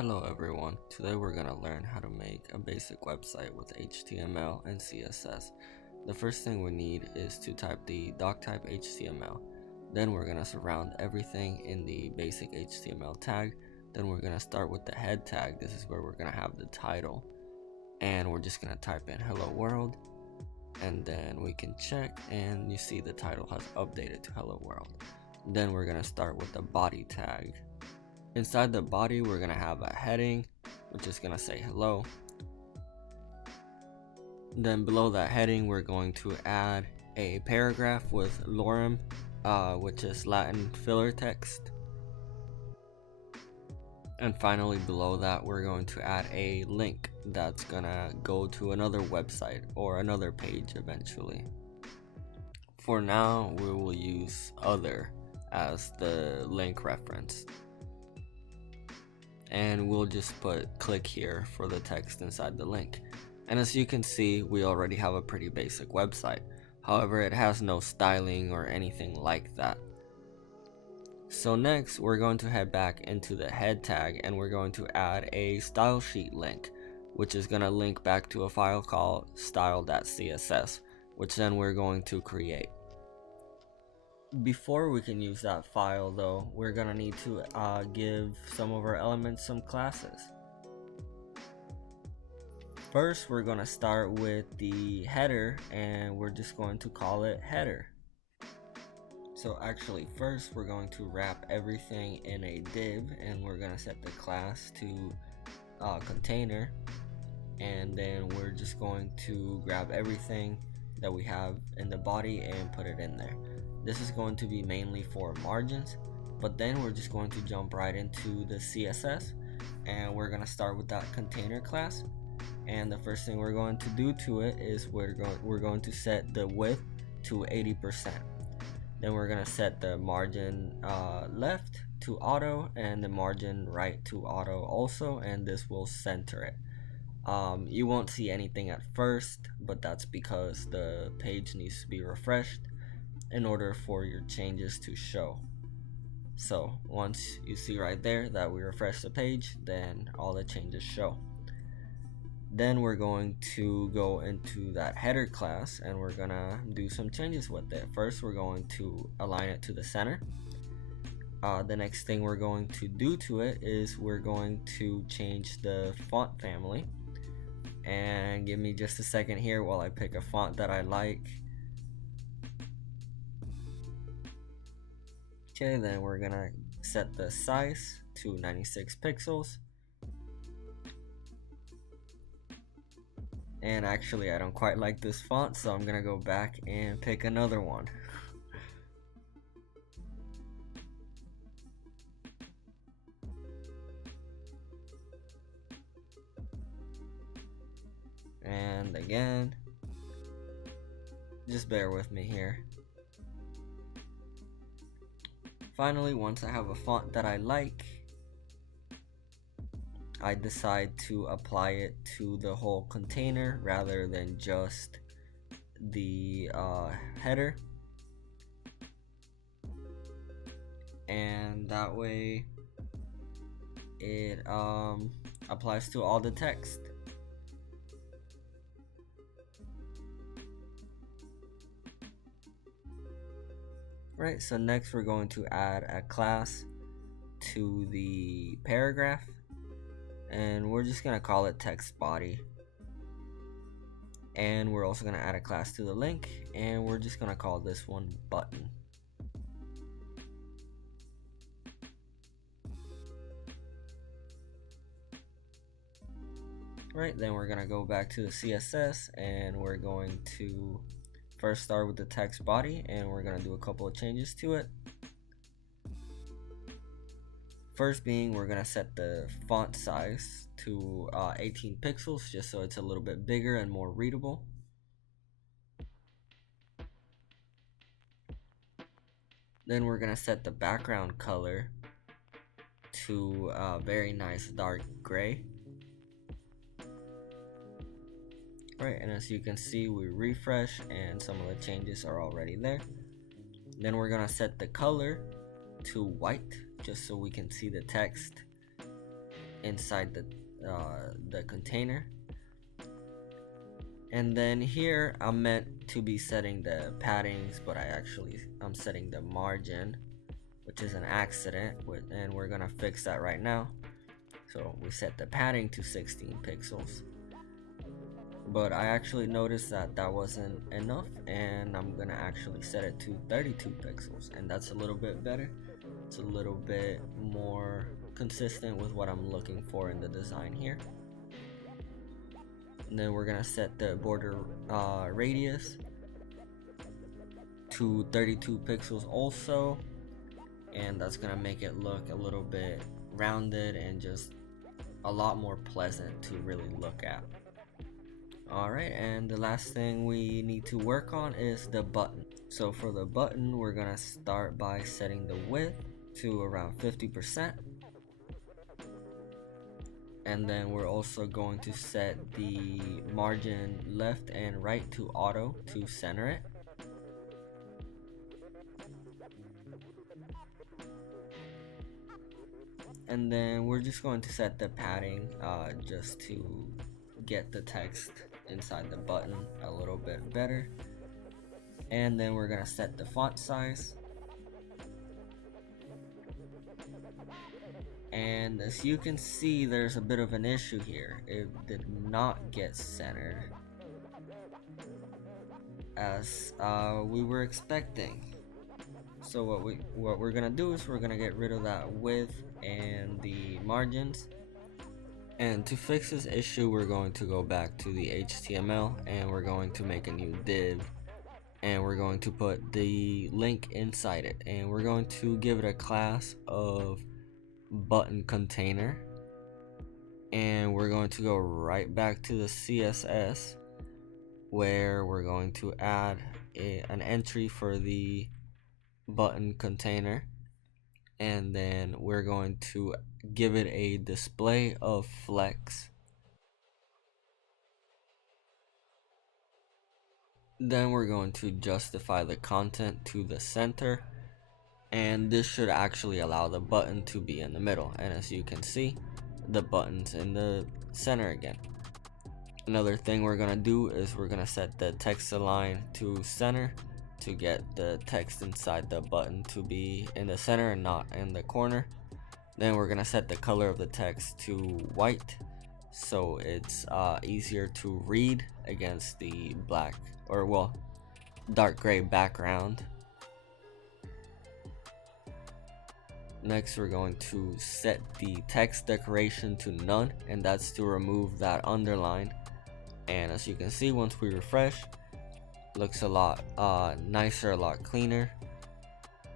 Hello everyone, today we're going to learn how to make a basic website with HTML and CSS. The first thing we need is to type the doctype HTML. Then we're going to surround everything in the basic HTML tag. Then we're going to start with the head tag. This is where we're going to have the title. And we're just going to type in hello world. And then we can check and you see the title has updated to hello world. Then we're going to start with the body tag. Inside the body, we're going to have a heading, which is going to say hello. Then below that heading, we're going to add a paragraph with lorem, which is Latin filler text. And finally, below that, we're going to add a link that's going to go to another website or another page eventually. For now, we will use other as the link reference. And we'll just put click here for the text inside the link. And as you can see, we already have a pretty basic website. However, it has no styling or anything like that. So next, we're going to head back into the head tag and we're going to add a style sheet link, which is going to link back to a file called style.css, which then we're going to create. Before we can use that file though, we're gonna need to give some of our elements some classes. First, we're gonna start with the header and we're just going to call it header. So actually first we're going to wrap everything in a div and we're gonna set the class to container, and then we're just going to grab everything that we have in the body and put it in there. This is going to be mainly for margins, but then we're just going to jump right into the CSS and we're going to start with that container class. And the first thing we're going to do to it is we're going to set the width to 80%. Then we're going to set the margin left to auto and the margin right to auto also, and this will center it. You won't see anything at first, but that's because the page needs to be refreshed in order for your changes to show. So once you see right there that we refresh the page, then all the changes show. Then we're going to go into that header class and we're gonna do some changes with it. First, we're going to align it to the center. The next thing we're going to do to it is we're going to change the font family. And give me just a second here while I pick a font that I like. Okay, then we're gonna set the size to 96 pixels. And actually, I don't quite like this font, so I'm gonna go back and pick another one. And again, just bear with me here. Finally, once I have a font that I like, I decide to apply it to the whole container rather than just the header. And that way it applies to all the text. Right, so next we're going to add a class to the paragraph and we're just gonna call it text body. And we're also gonna add a class to the link and we're just gonna call this one button. Right, then we're gonna go back to the CSS and we're going to first start with the text body and we're gonna do a couple of changes to it. First being, we're gonna set the font size to 18 pixels just so it's a little bit bigger and more readable. Then we're gonna set the background color to a very nice dark gray. Right, and as you can see, we refresh and some of the changes are already there. Then we're gonna set the color to white just so we can see the text. inside the container. And then here I'm meant to be setting the paddings, but I'm setting the margin, which is an accident, and we're gonna fix that right now. So we set the padding to 16 pixels, but I actually noticed that that wasn't enough, and I'm gonna actually set it to 32 pixels, and that's a little bit better. It's a little bit more consistent with what I'm looking for in the design here. And then we're gonna set the border radius to 32 pixels also, and that's gonna make it look a little bit rounded and just a lot more pleasant to really look at. Alright, and the last thing we need to work on is the button. So for the button, we're gonna start by setting the width to around 50%. And then we're also going to set the margin left and right to auto to center it. And then we're just going to set the padding just to get the text inside the button a little bit better. And then we're gonna set the font size. And as you can see, there's a bit of an issue here. It did not get centered as we were expecting. So what we're gonna do is we're gonna get rid of that width and the margins. And to fix this issue, we're going to go back to the HTML and we're going to make a new div, and we're going to put the link inside it, and we're going to give it a class of button container, and we're going to go right back to the CSS where we're going to add an entry for the button container, and then we're going to give it a display of flex. Then we're going to justify the content to the center, and this should actually allow the button to be in the middle, and as you can see, the button's in the center again. Another thing we're gonna do is we're gonna set the text align to center to get the text inside the button to be in the center and not in the corner. Then we're gonna set the color of the text to white so it's easier to read against the black, or well, dark gray background. Next, we're going to set the text decoration to none, and that's to remove that underline. And as you can see, once we refresh, looks a lot nicer, a lot cleaner,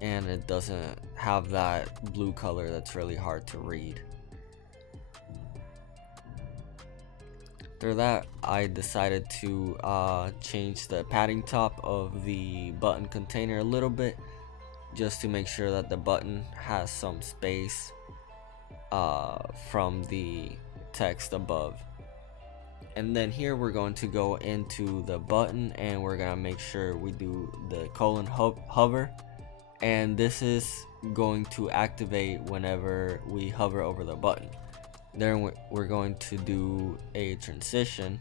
and it doesn't have that blue color that's really hard to read. After that, I decided to change the padding top of the button container a little bit, just to make sure that the button has some space from the text above. And then here we're going to go into the button and we're gonna make sure we do the colon hover, and this is going to activate whenever we hover over the button. Then we're going to do a transition,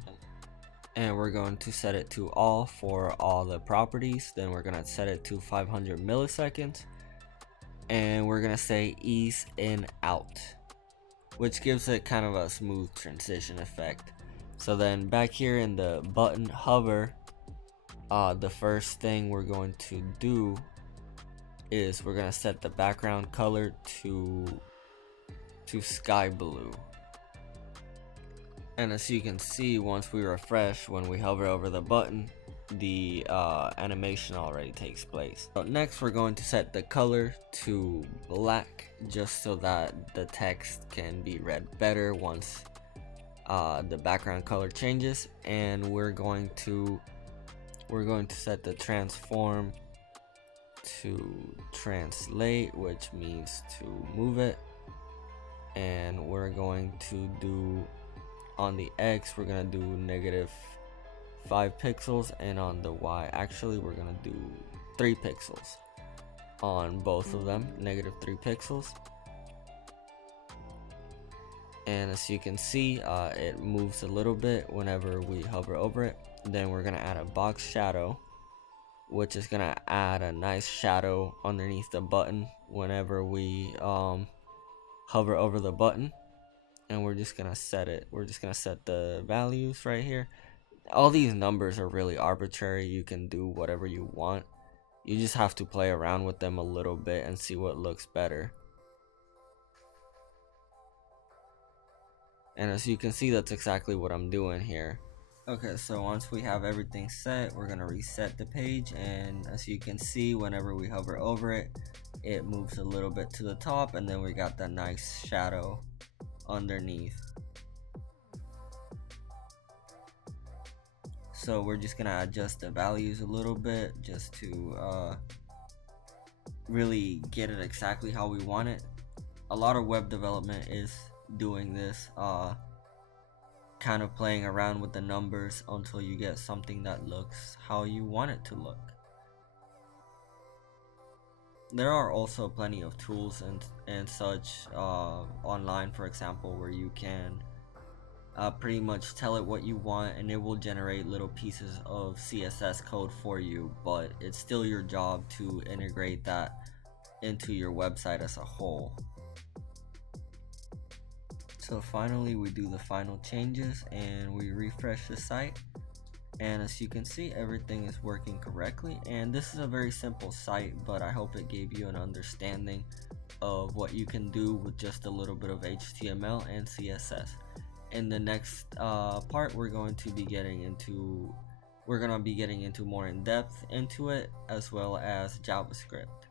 and we're going to set it to all for all the properties. Then we're gonna set it to 500 milliseconds, and we're gonna say ease in out, which gives it kind of a smooth transition effect. So then back here in the button hover, the first thing we're going to do is we're gonna set the background color to sky blue. And as you can see, once we refresh, when we hover over the button, the animation already takes place. So next we're going to set the color to black, just so that the text can be read better once the background color changes. And we're going to set the transform to translate, which means to move it. And we're going to do, on the X we're gonna do -5 pixels, and on the Y actually we're gonna do 3 pixels on both of them, -3 pixels. And as you can see, it moves a little bit whenever we hover over it. Then we're gonna add a box shadow, which is gonna add a nice shadow underneath the button whenever we hover over the button. And we're just gonna set it. We're just gonna set the values right here. All these numbers are really arbitrary. You can do whatever you want. You just have to play around with them a little bit and see what looks better. And as you can see, that's exactly what I'm doing here. Okay, so once we have everything set, we're gonna reset the page, and as you can see, whenever we hover over it, it moves a little bit to the top, and then we got that nice shadow underneath. So we're just gonna adjust the values a little bit just to really get it exactly how we want it. A lot of web development is doing this, kind of playing around with the numbers until you get something that looks how you want it to look. There are also plenty of tools and such online, for example, where you can pretty much tell it what you want and it will generate little pieces of CSS code for you, but it's still your job to integrate that into your website as a whole. So finally we do the final changes and we refresh the site, and as you can see, everything is working correctly. And this is a very simple site, but I hope it gave you an understanding of what you can do with just a little bit of HTML and CSS. In the next part, we're going to be getting into more in depth into it, as well as JavaScript.